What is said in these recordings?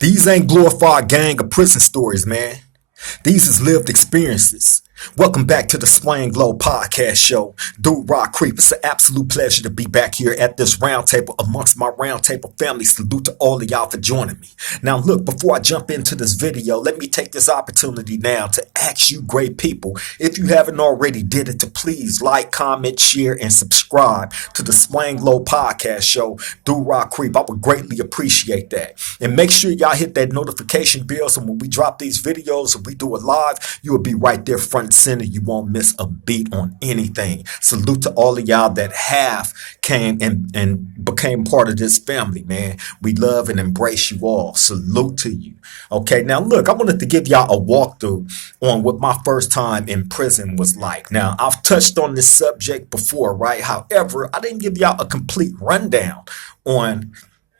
These ain't glorified gang or prison stories, man. These is lived experiences. Welcome back to the Swing Glow podcast show. Dude Rock Creep, it's an absolute pleasure to be back here at this roundtable amongst my roundtable family. Salute to all of y'all for joining me. Now, look, before I jump into this video, let me take this opportunity now to ask you great people, if you haven't already did it, to please like, comment, share, and subscribe to the Swing Glow podcast show. Dude Rock Creep, I would greatly appreciate that. And make sure y'all hit that notification bell so when we drop these videos and we do it live, you will be right there front and center. You won't miss a beat on anything. Salute to all of y'all that have came and became part of this family, man. We love and embrace you all. Salute to you. Okay, now look, I wanted to give y'all a walkthrough on what my first time in prison was like. Now, I've touched on this subject before, right? However, I didn't give y'all a complete rundown on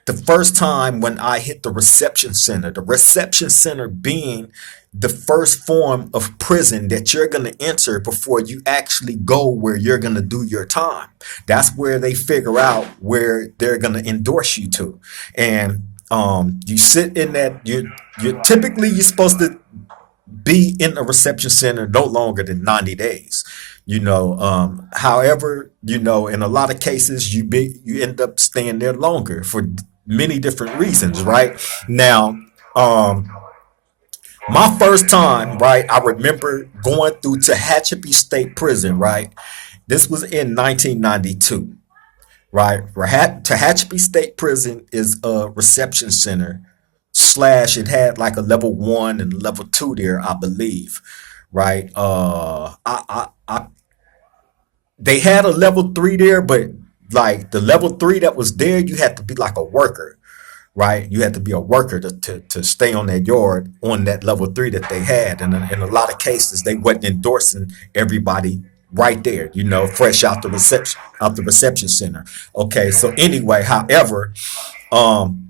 the first time when I hit the reception center. The reception center being the first form of prison that you're going to enter before you actually go where you're going to do your time. That's where they figure out where they're going to endorse you to. And you sit in that, you're typically, you're supposed to be in a reception center no longer than 90 days. However, in a lot of cases, you end up staying there longer for many different reasons, right? Now, my first time, right, I remember going through Tehachapi State Prison, right? This was in 1992, right? Tehachapi State Prison is a reception center slash it had like a level 1 and level 2 there, I believe, right? They had a level 3 there, but like the level 3 that was there, you had to be like a worker, right? You had to be a worker to stay on that yard on that level 3 that they had. And in a lot of cases, they wasn't endorsing everybody right there, fresh out the reception center. Okay, so anyway, however,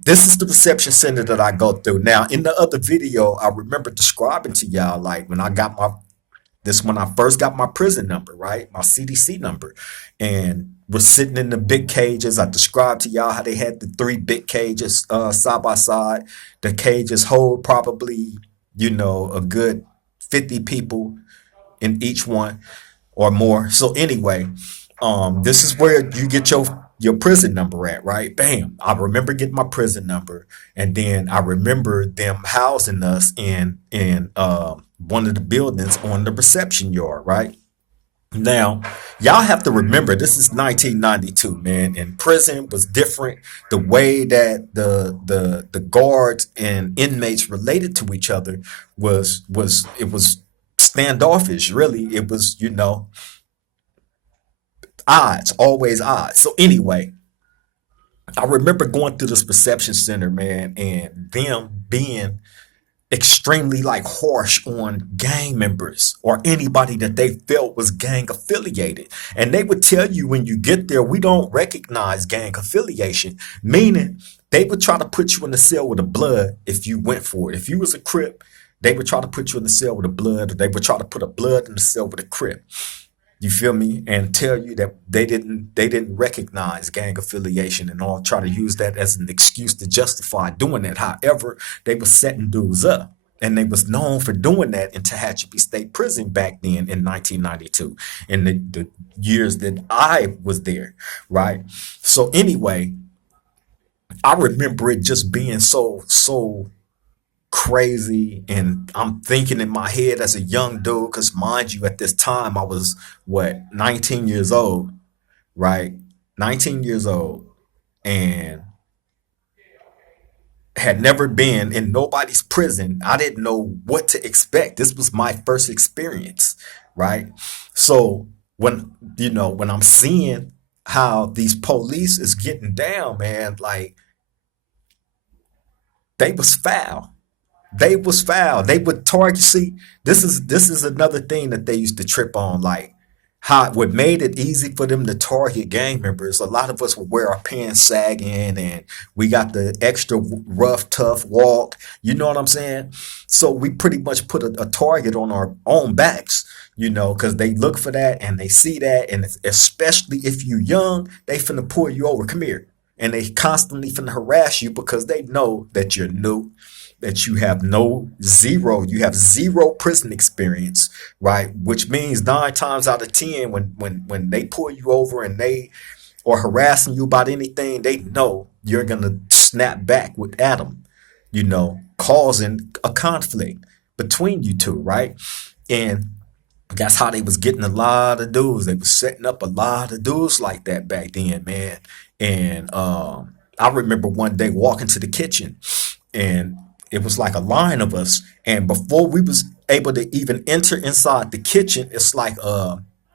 this is the reception center that I go through. Now, in the other video, I remember describing to y'all like when I first got my prison number, right? My CDC number. And we're sitting in the big cages. I described to y'all how they had the 3 big cages side by side. The cages hold probably, a good 50 people in each one or more. So anyway, this is where you get your prison number at, right? Bam. I remember getting my prison number. And then I remember them housing us in one of the buildings on the reception yard, right? Now, y'all have to remember this is 1992, man, and prison was different. The way that the guards and inmates related to each other was standoffish, really. It was, odds, always odds. So anyway, I remember going through this reception center, man, and them being extremely like harsh on gang members or anybody that they felt was gang affiliated. And they would tell you when you get there, we don't recognize gang affiliation, meaning they would try to put you in the cell with a blood if you went for it. If you was a Crip, they would try to put you in the cell with a blood, or they would try to put a blood in the cell with a Crip. You feel me? And tell you that they didn't recognize gang affiliation and all, try to use that as an excuse to justify doing that. However, they were setting dudes up. And they was known for doing that in Tehachapi State Prison back then in 1992, in the years that I was there, right? So anyway, I remember it just being so crazy, and I'm thinking in my head as a young dude, because mind you, at this time I was 19 years old, right? 19 years old, and had never been in nobody's prison. I didn't know what to expect. This was my first experience, right? So when I'm seeing how these police is getting down, man, like they was foul. They was foul. They would target. See, this is another thing that they used to trip on. Like how what made it easy for them to target gang members. A lot of us would wear our pants sagging, and we got the extra rough, tough walk. You know what I'm saying? So we pretty much put a target on our own backs. Because they look for that and they see that, and especially if you young, they finna pull you over. Come here. and they constantly finna harass you because they know that you're new, that you have you have zero prison experience, right? Which means 9 times out of 10, when they pull you over and they are harassing you about anything, they know you're gonna snap back with Adam, causing a conflict between you two, right? And that's how they was getting a lot of dudes. They was setting up a lot of dudes like that back then, man. And I remember one day walking to the kitchen, and it was like a line of us. And before we was able to even enter inside the kitchen, it's like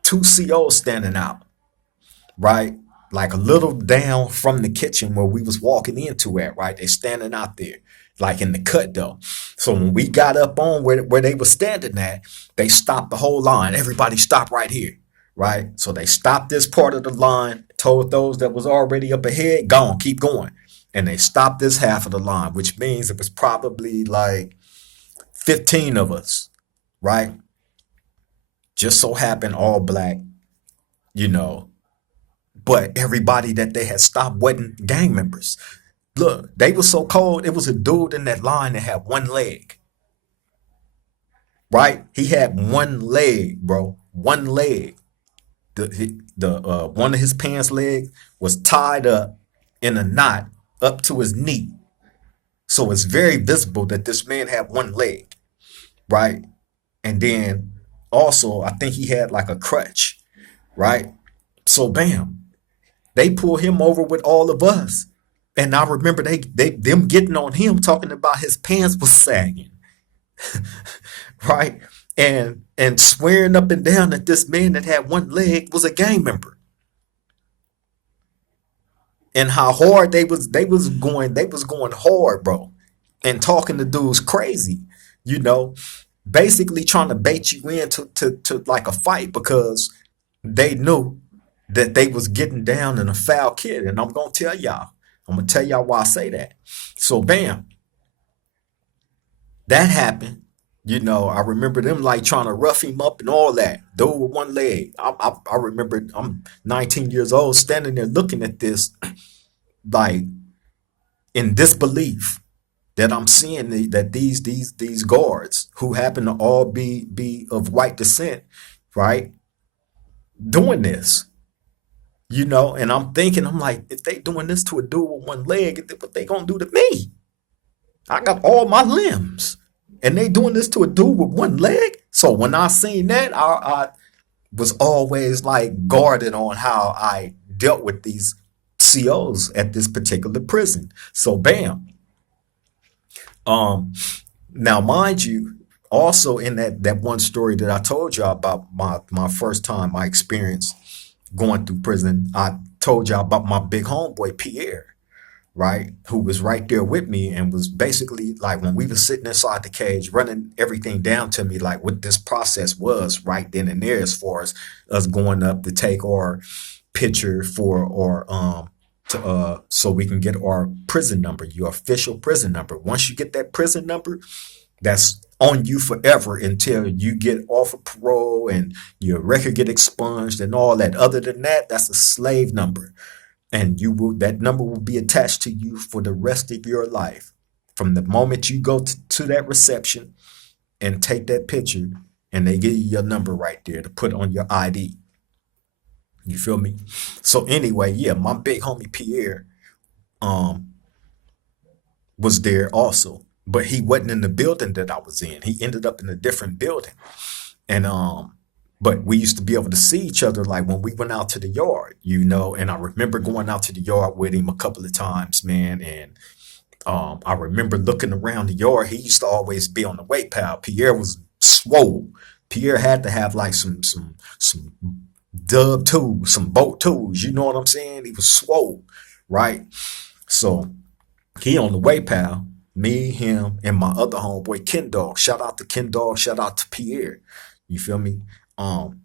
two COs standing out, right? Like a little down from the kitchen where we was walking into at, right? They standing out there, like in the cut though. So when we got up on where they were standing at, they stopped the whole line. Everybody stop right here, right? So they stopped this part of the line, told those that was already up ahead, go on, keep going. And they stopped this half of the line, which means it was probably like 15 of us, right? Just so happened all black, you know, but everybody that they had stopped wasn't gang members. Look, they were so cold. It was a dude in that line that had one leg, right? He had one leg, bro, one leg. The one of his pants leg was tied up in a knot up to his knee, so it's very visible that this man had one leg, right? And then also, I think he had like a crutch, right? So bam, they pull him over with all of us. And I remember them getting on him talking about his pants was sagging, right? And swearing up and down that this man that had one leg was a gang member. And how hard they was going hard, bro. And talking to dudes crazy, you know, basically trying to bait you into to like a fight because they knew that they was getting down in a foul kid. And I'm gonna tell y'all why I say that. So bam, that happened. I remember them like trying to rough him up and all that. Dude with one leg. I remember I'm 19 years old standing there looking at this like in disbelief that I'm seeing that these guards who happen to all be of white descent, right, doing this. And I'm thinking, I'm like, if they doing this to a dude with one leg, what they gonna do to me? I got all my limbs, and they doing this to a dude with one leg. So when I seen that, I was always like guarded on how I dealt with these COs at this particular prison. So bam. Um, Now mind you, also in that one story that I told y'all about my first time, my experience going through prison, I told y'all about my big homeboy Pierre, right? Who was right there with me and was basically like when we was sitting inside the cage, running everything down to me, like what this process was right then and there, as far as us going up to take our picture for or to so we can get our prison number, your official prison number. Once you get that prison number, that's on you forever until you get off of parole and your record get expunged and all that. Other than that, that's a slave number, and that number will be attached to you for the rest of your life. From the moment you go to that reception and take that picture, and they give you your number right there to put on your ID. You feel me? So anyway, yeah, my big homie Pierre um was there also, but he wasn't in the building that I was in. He ended up in a different building. And but we used to be able to see each other like when we went out to the yard, and I remember going out to the yard with him a couple of times, man. And I remember looking around the yard. He used to always be on the weight pile. Pierre was swole. Pierre had to have like some dub tools, some boat tools. You know what I'm saying? He was swole, right? So he on the weight pile. Me, him, and my other homeboy Ken Dog. Shout out to Ken Dog. Shout out to Pierre. You feel me? Um,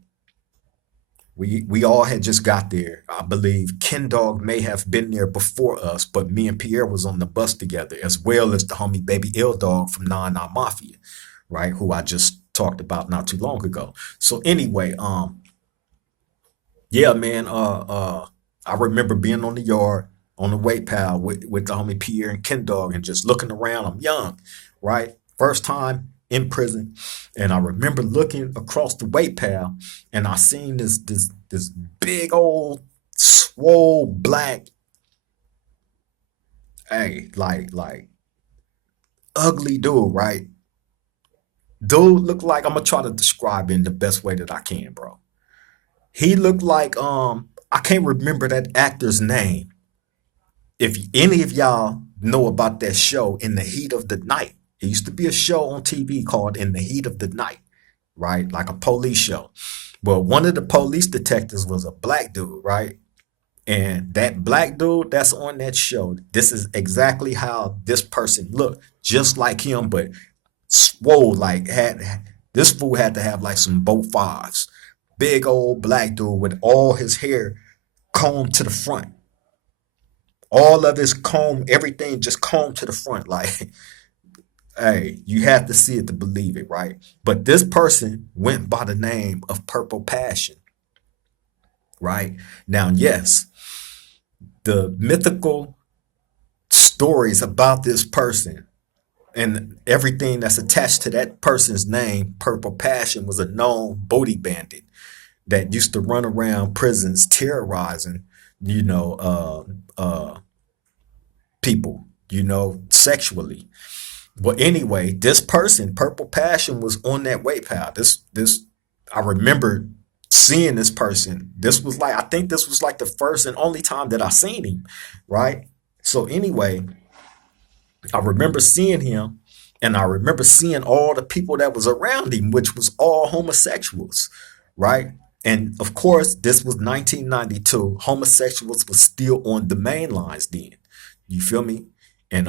we all had just got there. I believe Ken Dog may have been there before us, but me and Pierre was on the bus together, as well as the homie Baby Ill Dog from Nine Nine Mafia, right? Who I just talked about not too long ago. So anyway, yeah, man. I remember being on the yard on the weight pal with the homie Pierre and Ken Dog and just looking around. I'm young, right? First time in prison. And I remember looking across the weight pal and I seen this big old swole black, hey, like ugly dude, right? Dude looked like, I'm gonna try to describe it in the best way that I can, bro. He looked like I can't remember that actor's name. If any of y'all know about that show In the Heat of the Night, it used to be a show on TV called In the Heat of the Night, right? Like a police show. Well, one of the police detectives was a black dude, right? And that black dude that's on that show, this is exactly how this person looked, just like him, but swole, like had this fool had to have like some bow fives. Big old black dude with all his hair combed to the front. All of his comb, everything just combed to the front. Like, hey, you have to see it to believe it, right? But this person went by the name of Purple Passion, right? Now, yes, the mythical stories about this person and everything that's attached to that person's name, Purple Passion, was a known booty bandit that used to run around prisons terrorizing, you know, people, sexually. Well, anyway, this person, Purple Passion, was on that weight pal. This, I remember seeing this person. This was like, I think this was like the first and only time that I seen him, right? So anyway, I remember seeing him, and I remember seeing all the people that was around him, which was all homosexuals, right? And of course, this was 1992. Homosexuals was still on the main lines then. You feel me? And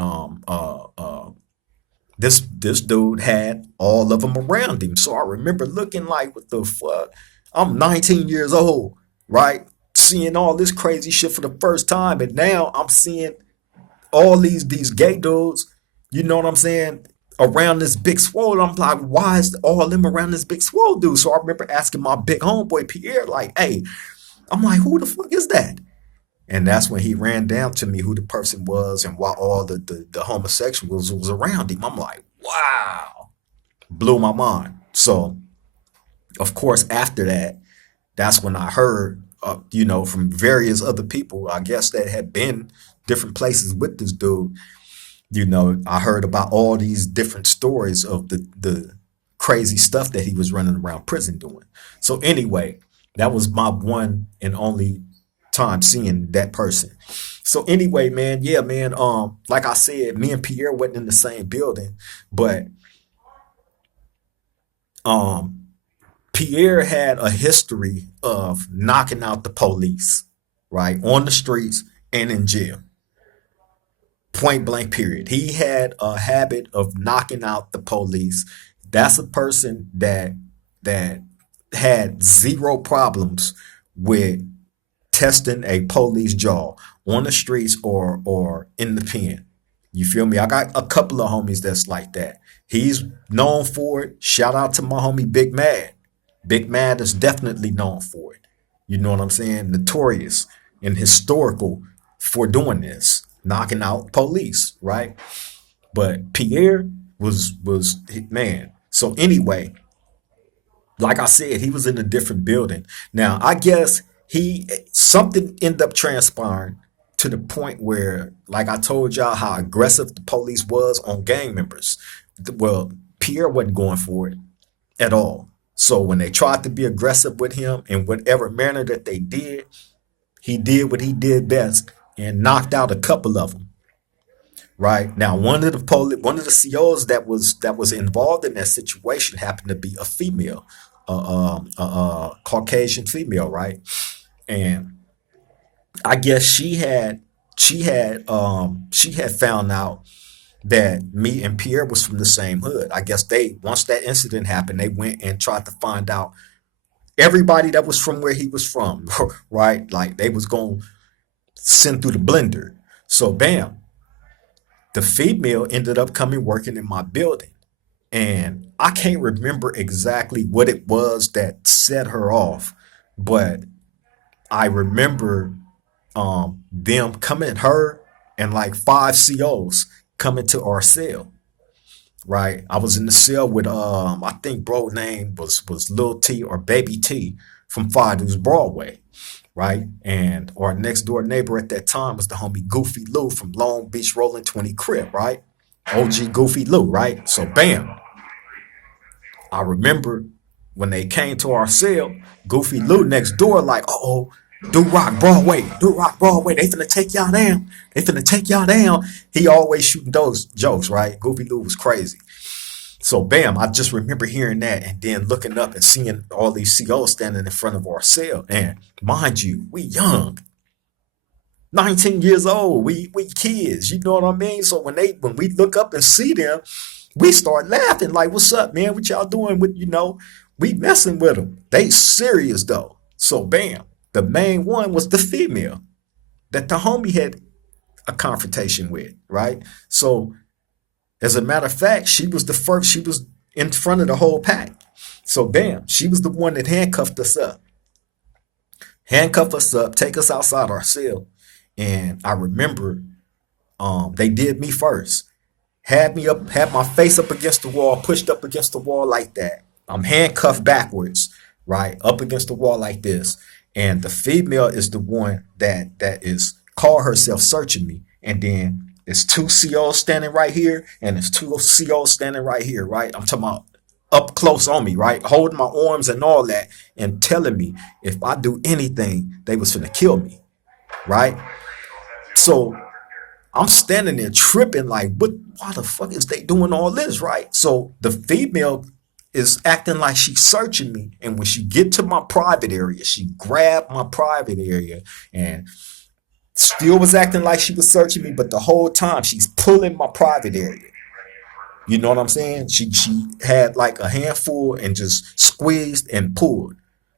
this dude had all of them around him. So I remember looking like, what the fuck? I'm 19 years old, right? Seeing all this crazy shit for the first time, and now I'm seeing all these gay dudes. You know what I'm saying? Around this big swole. I'm like, why is all of them around this big swole dude? So I remember asking my big homeboy Pierre, like, hey, I'm like, who the fuck is that? And that's when he ran down to me who the person was and why all the homosexuals was around him. I'm like, wow, blew my mind. So, of course, after that, that's when I heard, from various other people, I guess that had been different places with this dude. I heard about all these different stories of the crazy stuff that he was running around prison doing. So anyway, that was my one and only time seeing that person. So anyway, man, yeah, man. Like I said, me and Pierre wasn't in the same building, but um, Pierre had a history of knocking out the police, right, on the streets and in jail. Point blank, period. He had a habit of knocking out the police. That's a person that had zero problems with testing a police jaw on the streets or in the pen. You feel me? I got a couple of homies that's like that. He's known for it. Shout out to my homie Big Mad. Big Mad is definitely known for it. You know what I'm saying? Notorious and historical for doing this, knocking out police, right? But Pierre was man. So anyway, like I said, he was in a different building. Now, I guess he something ended up transpiring to the point where, like I told y'all, how aggressive the police was on gang members. Well, Pierre wasn't going for it at all. So when they tried to be aggressive with him in whatever manner that they did, he did what he did best and knocked out a couple of them. Right now, one of the COs that was involved in that situation happened to be a female, Caucasian female, right? And I guess she had found out that me and Pierre was from the same hood. I guess they once that incident happened, they went and tried to find out everybody that was from where he was from, right? Like they was gonna send through the blender. So bam, the female ended up coming working in my building. And I can't remember exactly what it was that set her off, but I remember them coming, her and like five COs coming to our cell. Right, I was in the cell with I think bro name was Lil T or Baby T from Five News Broadway, right? And our next door neighbor at that time was the homie Goofy Lou from Long Beach Rolling 20 Crib, right? OG Goofy Lou, right? So bam, I remember when they came to our cell, Goofy Lou next door, like, oh, Do Rock Broadway, they finna take y'all down. They finna take y'all down. He always shooting those jokes, right? Goofy Lou was crazy. So bam, I just remember hearing that and then looking up and seeing all these COs standing in front of our cell. And mind you, we young, 19 years old, we kids, you know what I mean? So when we look up and see them, we start laughing like, what's up, man? What y'all doing with, we messing with them. They serious though. So bam, the main one was the female that the homie had a confrontation with, right? So as a matter of fact, she was the first, she was in front of the whole pack. So bam, she was the one that handcuffed us up, take us outside our cell. And I remember they did me first. Had me up, had my face up against the wall, pushed up against the wall like that. I'm handcuffed backwards, right? Up against the wall like this. And the female is the one that is call herself searching me. And then it's two COs standing right here, and it's two COs standing right here, right? I'm talking about up close on me, right? Holding my arms and all that, and telling me if I do anything, they was finna kill me, right? So I'm standing there tripping like, but why the fuck is they doing all this, right? So the female is acting like she's searching me. And when she get to my private area, she grabbed my private area and still was acting like she was searching me, but the whole time she's pulling my private area. You know what I'm saying? She had like a handful and just squeezed and pulled,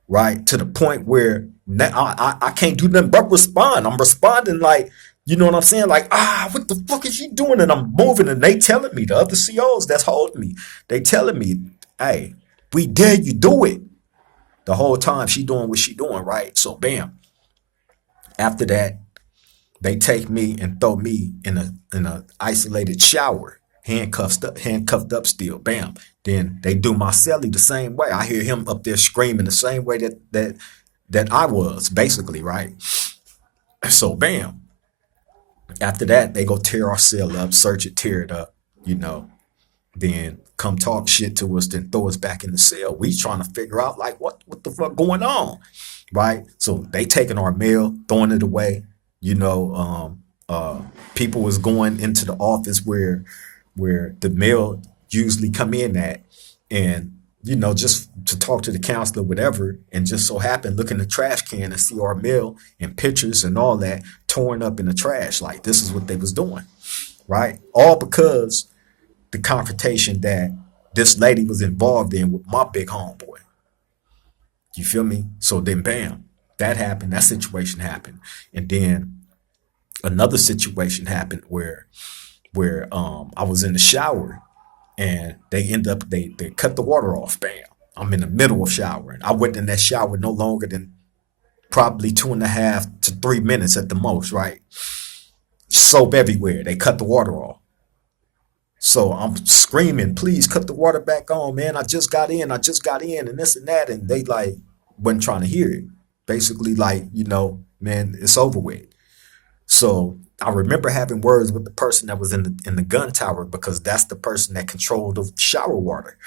right? To the point where now I can't do nothing but respond. I'm responding like, you know what I'm saying? Like, what the fuck is she doing? And I'm moving and they telling me, the other COs that's holding me, they telling me, hey, we dare you do it. The whole time she doing what she doing, right? So bam. After that, they take me and throw me in a isolated shower, handcuffed up still. Bam. Then they do my celly the same way. I hear him up there screaming the same way that I was, basically, right? So bam. After that, they go tear our cell up, search it, tear it up, then come talk shit to us, then throw us back in the cell. We trying to figure out like what the fuck going on, right? So they taking our mail, throwing it away. People was going into the office where the mail usually come in at, and just to talk to the counselor, whatever, and just so happened look in the trash can and see our mail and pictures and all that torn up in the trash. Like this is what they was doing, right? All because the confrontation that this lady was involved in with my big homeboy. You feel me? So then bam, that happened. That situation happened. And then another situation happened where I was in the shower and they cut the water off. Bam. I'm in the middle of showering. I went in that shower no longer than probably 2.5 to 3 minutes at the most, right? Soap everywhere. They cut the water off. So I'm screaming, please cut the water back on, man. I just got in, and this and that. And they like wasn't trying to hear it. Basically, like, man, it's over with. So I remember having words with the person that was in the gun tower, because that's the person that controlled the shower water.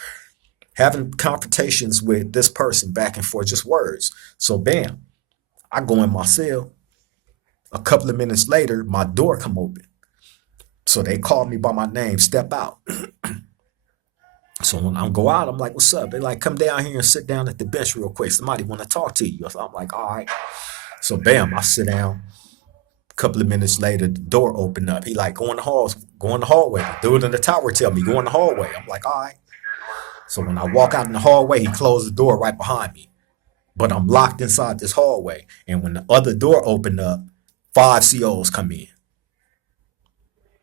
Having confrontations with this person back and forth, just words. So bam, I go in my cell. A couple of minutes later, my door come open. So they called me by my name, step out. So when I go out, I'm like, what's up? They like, come down here and sit down at the bench real quick. Somebody want to talk to you. So I'm like, all right. So bam, I sit down. A couple of minutes later, the door opened up. He like, go in the hallway. The dude in the tower tell me, go in the hallway. I'm like, all right. So when I walk out in the hallway, he closed the door right behind me. But I'm locked inside this hallway. And when the other door opened up, 5 COs come in.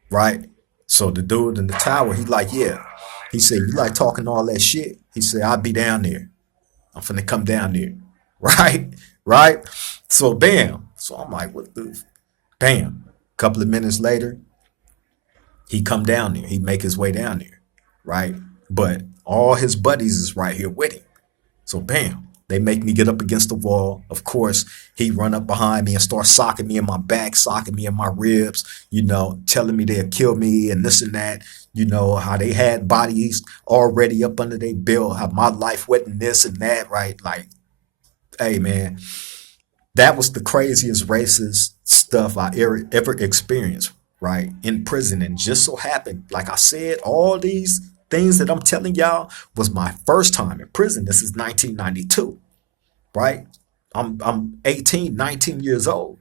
Right? So the dude in the tower, he like, yeah. He said, you like talking all that shit? He said, I'll be down there. I'm finna come down there. Right? Right? So bam. So I'm like, what the bam. A couple of minutes later, he come down there. He make his way down there, right? But all his buddies is right here with him. So bam, they make me get up against the wall. Of course, he run up behind me and start socking me in my back, socking me in my ribs, telling me they'll kill me and this and that. How they had bodies already up under their belt, how my life wasn't this and that, right? Like, hey man, that was the craziest racist stuff I ever experienced, right? In prison. And just so happened, like I said, all these things that I'm telling y'all was my first time in prison. This is 1992, right? I'm 18, 19 years old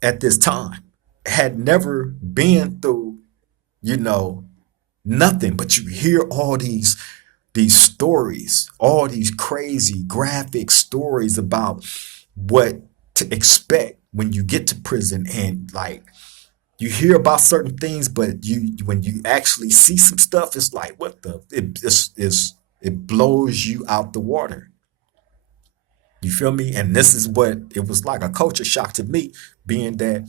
at this time. Had never been through, you know, nothing, but you hear all these stories, all these crazy graphic stories about what to expect when you get to prison, and like you hear about certain things, but you when you actually see some stuff, it's like what the it blows you out the water. You feel me? And this is what it was like, a culture shock to me, being that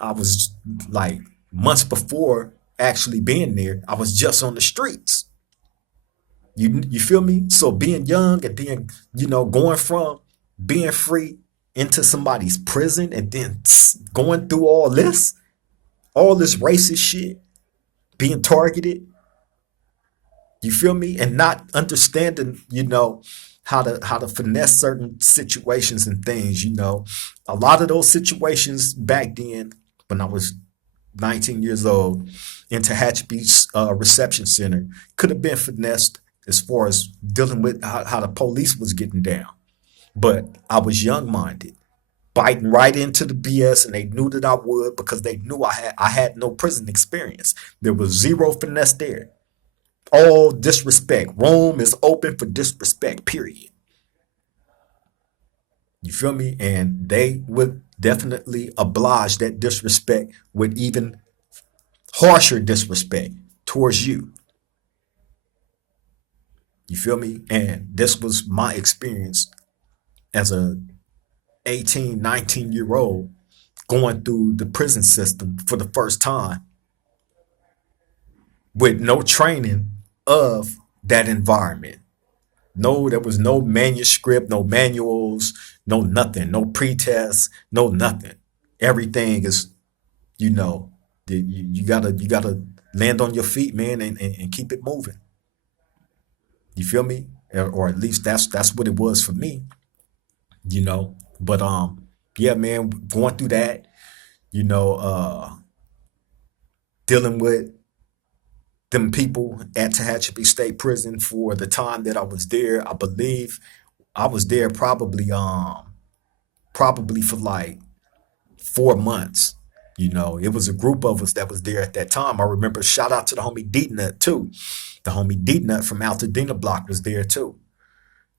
I was like months before actually being there, I was just on the streets. You feel me? So being young and then going from being free into somebody's prison and then going through all this racist shit, being targeted. You feel me? And not understanding, how to finesse certain situations and things. A lot of those situations back then, when I was 19 years old, in Tehachapi's reception center, could have been finessed as far as dealing with how the police was getting down. But I was young minded, biting right into the BS, and they knew that I would because they knew I had no prison experience. There was zero finesse there. All disrespect. Rome is open for disrespect, period. You feel me? And they would definitely oblige that disrespect with even harsher disrespect towards you. You feel me? And this was my experience as a 18, 19-year old going through the prison system for the first time with no training of that environment. No, there was no manuscript, no manuals, no nothing, no pre-tests, no nothing. Everything is, you know, you gotta land on your feet, man, and keep it moving. You feel me? Or at least that's what it was for me, you know. But yeah, man, going through that, you know, dealing with them people at Tehachapi State Prison for the time that I was there. I believe I was there probably for like 4 months. It was a group of us that was there at that time. I remember, shout out to the homie D Nut too. The homie D Nut from Altadena Block was there too.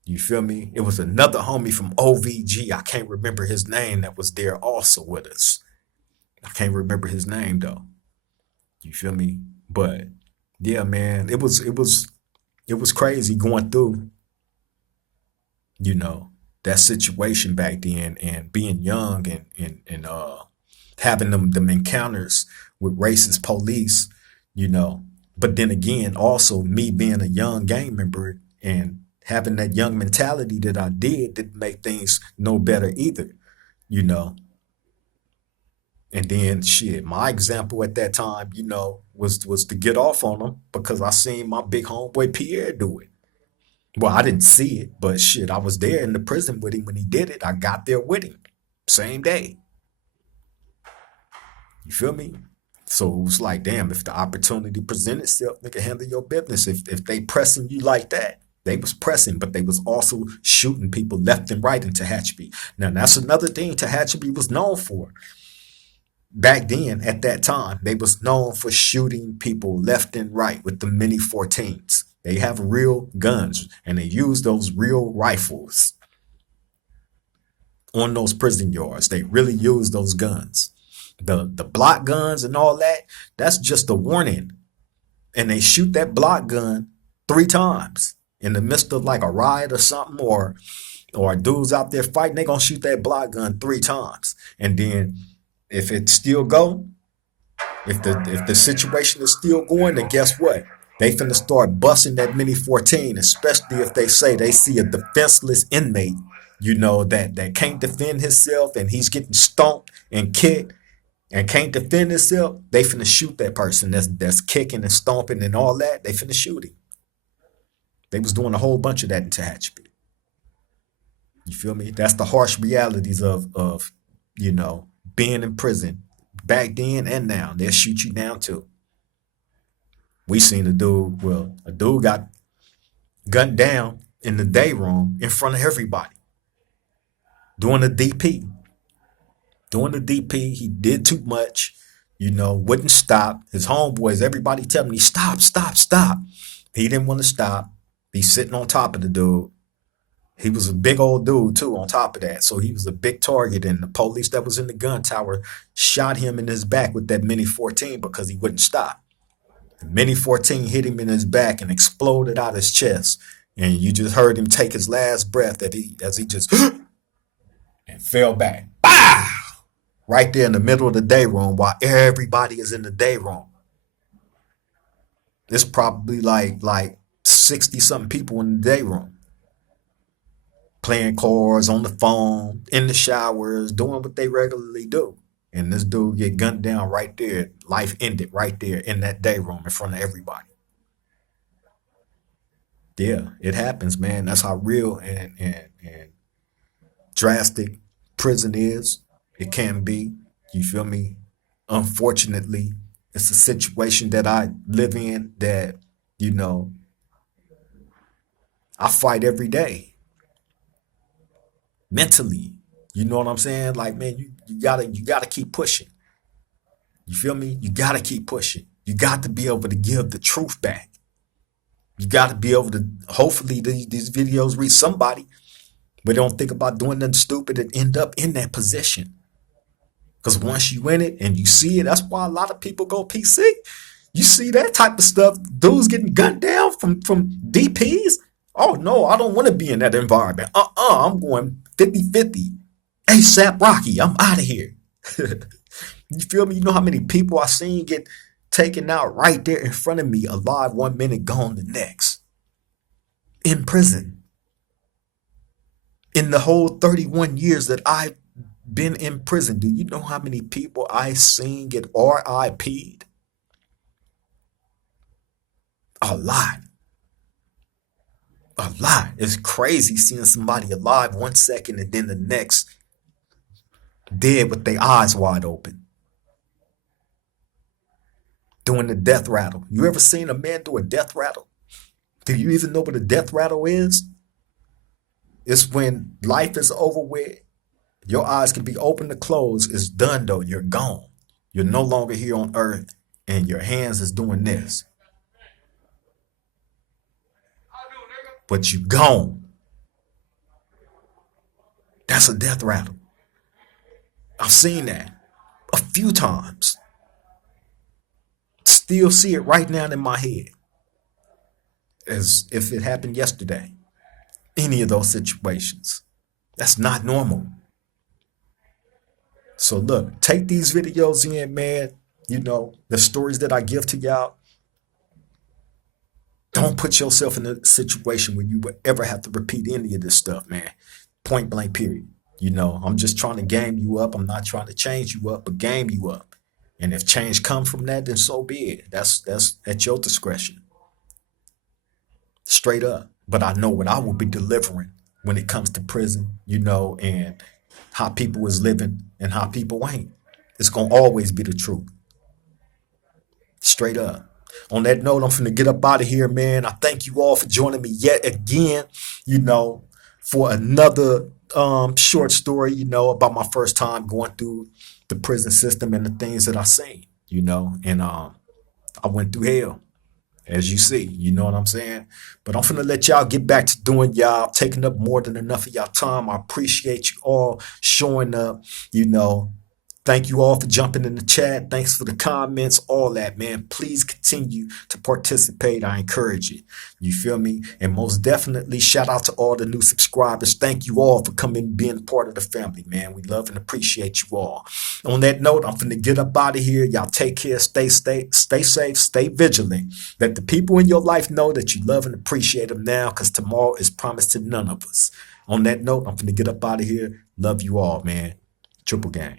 You feel me? It was another homie from OVG. I can't remember his name that was there also with us. I can't remember his name though. You feel me? But yeah, man, it was crazy going through, you know, that situation back then, and being young and having them encounters with racist police, you know. But then again, also me being a young gang member and having that young mentality that I didn't make things no better either, you know. And then shit, my example at that time, was to get off on them because I seen my big homeboy Pierre do it. Well, I didn't see it, but shit, I was there in the prison with him when he did it. I got there with him, same day. You feel me? So it was like, damn, if the opportunity present itself, nigga, handle your business. If they pressing you like that, they was pressing, but they was also shooting people left and right in Tehachapi. Now that's another thing Tehachapi was known for. Back then, at that time, they was known for shooting people left and right with the mini 14s. They have real guns, and they use those real rifles on those prison yards. They really use those guns. The block guns and all that, that's just a warning. And they shoot that block gun 3 times in the midst of like a riot or something, or dudes out there fighting, they gonna shoot that block gun 3 times. And then if it still go, if the situation is still going, then guess what? They finna start busting that Mini 14, especially if they say they see a defenseless inmate, that can't defend himself and he's getting stomped and kicked and can't defend himself. They finna shoot that person that's kicking and stomping and all that. They finna shoot him. They was doing a whole bunch of that in Tehachapi. You feel me? That's the harsh realities of being in prison back then and now. They'll shoot you down too. We seen a dude got gunned down in the day room in front of everybody. Doing a DP. He did too much, wouldn't stop. His homeboys, everybody telling me, stop. He didn't want to stop. He's sitting on top of the dude. He was a big old dude too on top of that. So he was a big target, and the police that was in the gun tower shot him in his back with that Mini 14 because he wouldn't stop. The Mini 14 hit him in his back and exploded out his chest. And you just heard him take his last breath as he just and fell back. Bah! Right there in the middle of the day room while everybody is in the day room. There's probably like 60 something people in the day room. Playing cards on the phone, in the showers, doing what they regularly do. And this dude get gunned down right there. Life ended right there in that day room in front of everybody. Yeah, it happens, man. That's how real and drastic prison is. It can be. You feel me? Unfortunately, it's a situation that I live in that, I fight every day. Mentally. You know what I'm saying? Like, man, you gotta keep pushing. You feel me? You gotta keep pushing. You got to be able to give the truth back. You got to be able to, hopefully these videos reach somebody, but don't think about doing nothing stupid and end up in that position. Because once you in it and you see it, that's why a lot of people go PC. You see that type of stuff, dudes getting gunned down from DPs. Oh no, I don't want to be in that environment. I'm going 50-50. ASAP Rocky, I'm out of here. You feel me? You know how many people I seen get taken out right there in front of me, alive 1 minute, gone the next. In prison. In the whole 31 years that I've been in prison, do you know how many people I seen get RIP'd? A lot. A lot. It's crazy seeing somebody alive 1 second and then the next dead with their eyes wide open. Doing the death rattle. You ever seen a man do a death rattle? Do you even know what a death rattle is? It's when life is over with. Your eyes can be open to close. It's done though. You're gone. You're no longer here on earth and your hands is doing this. But you gone. That's a death rattle. I've seen that a few times. Still see it right now in my head as if it happened yesterday. Any of those situations. That's not normal. So look, take these videos in, man. The stories that I give to y'all. Don't put yourself in a situation where you would ever have to repeat any of this stuff, man. Point blank, period. I'm just trying to game you up. I'm not trying to change you up, but game you up. And if change comes from that, then so be it. That's at your discretion. Straight up. But I know what I will be delivering when it comes to prison, and how people is living and how people ain't. It's going to always be the truth. Straight up. On that note, I'm finna get up out of here, man. I thank you all for joining me yet again, for another short story, about my first time going through the prison system and the things that I seen, and I went through hell, as you see, you know what I'm saying? But I'm finna let y'all get back to doing y'all, taking up more than enough of y'all time. I appreciate you all showing up, Thank you all for jumping in the chat. Thanks for the comments, all that, man. Please continue to participate. I encourage you. You feel me? And most definitely, shout out to all the new subscribers. Thank you all for coming and being part of the family, man. We love and appreciate you all. On that note, I'm finna get up out of here. Y'all take care. Stay safe. Stay vigilant. Let the people in your life know that you love and appreciate them now, because tomorrow is promised to none of us. On that note, I'm finna get up out of here. Love you all, man. Triple gang.